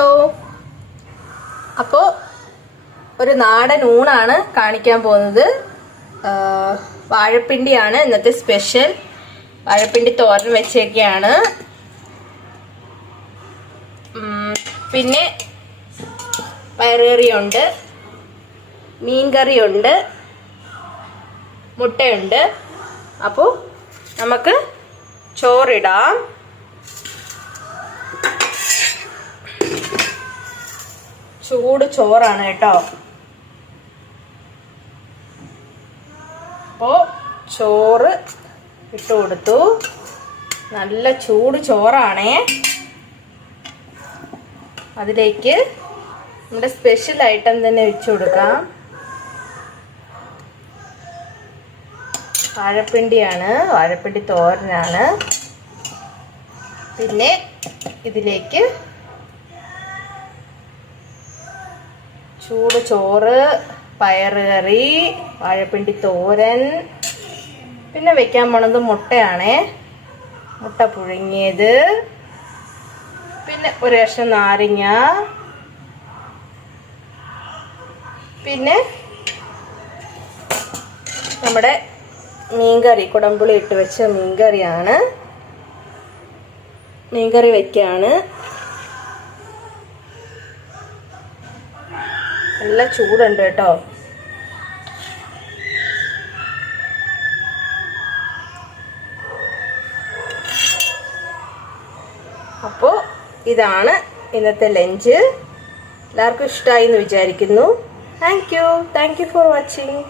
കേട്ടോ. അപ്പോൾ ഒരു നാടൻ ഊണാണ് കാണിക്കാൻ പോകുന്നത്. വാഴപ്പിണ്ടിയാണ് ഇന്നത്തെ സ്പെഷ്യൽ. വാഴപ്പിണ്ടി തോരൻ വെച്ചൊക്കെയാണ്. പിന്നെ പയറുകറിയുണ്ട്, മീൻകറിയുണ്ട്, മുട്ടയുണ്ട്. അപ്പോൾ നമുക്ക് ചോറിടാം. ചൂട് ചോറാണ് കേട്ടോ. അപ്പോൾ ചോറ് ഇട്ട് കൊടുത്തു. നല്ല ചൂട് ചോറാണേ. അതിലേക്ക് നമ്മുടെ സ്പെഷ്യൽ ഐറ്റം തന്നെ വെച്ച് കൊടുക്കാം. വാഴപ്പിണ്ടിയാണ്, വാഴപ്പിണ്ടി തോരനാണ്. പിന്നെ ഇതിലേക്ക് ചൂട് ചോറ്, പയറുകറി, വാഴപ്പിണ്ടി തോരൻ, പിന്നെ വെക്കാൻ പോണത് മുട്ടയാണേ. മുട്ട പുഴുങ്ങിയത്, പിന്നെ ഒരു കഷ്ണം നാരങ്ങ, പിന്നെ നമ്മുടെ മീൻകറി, കുടംപുളി ഇട്ട് വെച്ച മീൻകറിയാണ്. മീൻകറി വെക്കാണ്. നല്ല ചൂടുണ്ട് കേട്ടോ. അപ്പോൾ ഇതാണ് ഇന്നത്തെ ലഞ്ച്. എല്ലാവർക്കും ഇഷ്ടമായി എന്ന് വിചാരിക്കുന്നു. Thank you for watching.